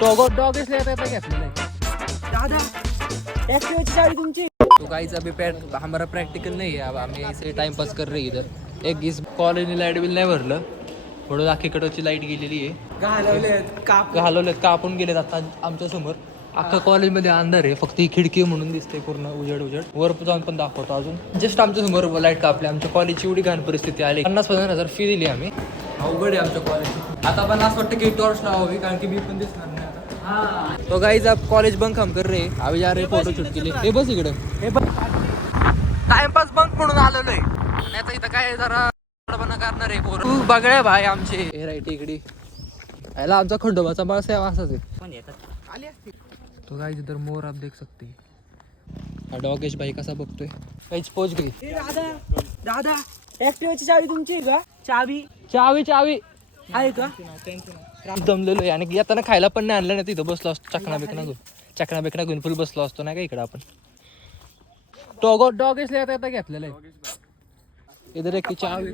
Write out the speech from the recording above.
Dog इसलिए घेतलेलं आहे दादा एक्टिवाची चावी तुमची। तो गाइस अभी हमारा प्रैक्टिकल नहीं है, अब हम ऐसे टाइम पास कर रहे हैं इधर। एक इस कॉलेजने लाईट बिल नाही भरलं, थोडं अख्खीकडची लाईट गेलेली आहे, घालवलेत कापून गेलेत आता आमच्या समोर। अख्खा कॉलेजमध्ये अंधार आहे, फक्त ही खिडकी म्हणून दिसते पूर्ण उजेड वर जाऊन पण दाखवतो अजून। जस्ट आमच्या समोर लाईट कापली, आमच्या कॉलेजची एवढी घाण परिस्थिती आली। 50,000 फी दिली आम्ही, अवघड आहे आमच्या कॉलेज। आता पण असं वाटतं की टॉर्च लावावी, कारण की मी पण दिसणार नाही आता। तो गाइस आप कॉलेज बंक हम कर रहे हैं, अभी जा रहे फोटो शूट के लिए। हे बस इकडे टाइमपास बंक म्हणून आलेलो आहे, आणि आता इथं काय जरा करणार आहे पोरं। तू बघळे भाई आमचे हे राईट इकडे याला आमचा खंडोबाचा बाळसाहेब असाच आहे। तो गाइस इधर मोर आप देख सकते हैं। डॉगेश भाई कसा बघतोय, काहीच पोच गई। दादा एक्टिवाची चावी तुमची आहे का? चावी चावी आहे का? दमलेलो आहे, आणि येताना खायला पण नाही आणलं, नाही तिथं बसलो असतो चकना बेकना घेऊन फुल बसलो असतो ना का इकडे आपण। डॉग इसलिए आता घेतलेलं आहे। इधर एक चावी